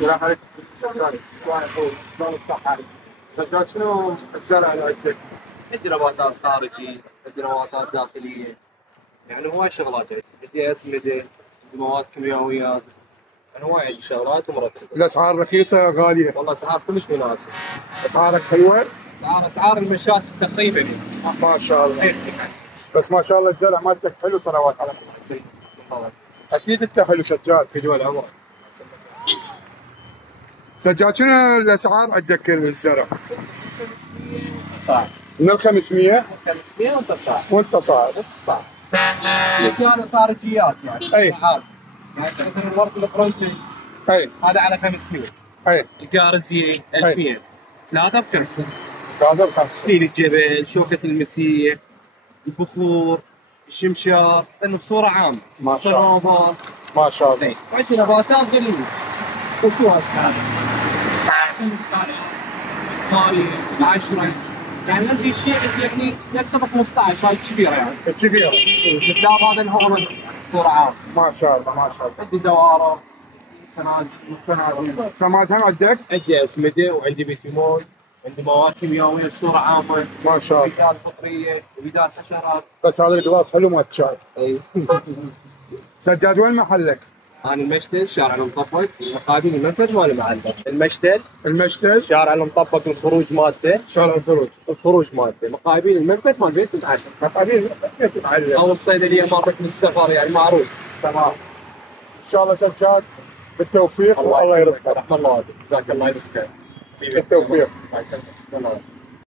السلام عليكم. سجاد شلون الصحة؟ سجاد شنو الزرع اللي عندك؟ عندي نباتات خارجي، عندي نباتات داخلية، يعني هواي شغلات عندي أسمدة، عندي مواد كيميائيات، يعني هواي عندي شغلات ومرتبة. الاسعار رخيصة غالية؟ والله أسعار كلش مناسبة. اسعارك حلوة؟ أسعار المشات تقريبا يعني. ما شاء الله. بس ما شاء الله الزرع مالتك حلو، صلوات على النبي. اكيد انت حلو سجاد. في دول العمر. سجاد شنو الاسعار عندك بالزرع؟ 500 صاع. من ال 500 وانت صاع. وانت صاعد. صاع. كانوا خارجيات يعني. اي. يعني مثلا الورد البرونزي اي. هذا على 500. اي. القارزية 2000. 3 ب5. هذا ب 5. سنين الجبل، شوكة المسيح، البخور، الشمشار، انه بصورة عامة. ما شاء الله. الصنوبر. ما شاء الله. وعندي نباتات ظلية. وسوها اسعار. مالي 10 يعني نزل الشيء يعني يكتب 15 هاي كبيرة يعني. كبير. الكتاب هذا الهرم بصورة عامة. ما شاء الله ما شاء الله. عندي دوارة، سناديل. سماد هم عندك؟ عندي اسمدة وعندي بيتيمول، عندي مواد كيميائية بصورة عامة. ما شاء الله. مبيدات فطرية، مبيدات حشرات. بس هذا القلاص حلو مال الشاي. اي. سجاد وين محلك؟ انا المشتل شارع المطبق مقابل المنفذ مال المعلم. المشتل المشتل شارع المطبق الخروج مالته. شارع الخروج مالته مقابل المنفذ مال بيت المعلم. مقابل بيت المعلم او الصيدليه مالتك بالسفر يعني معروف. تمام. ان شاء الله سجاد بالتوفيق والله يرزقك. رحم الله والديك، جزاك الله خير. بالتوفيق. الله يسلمك.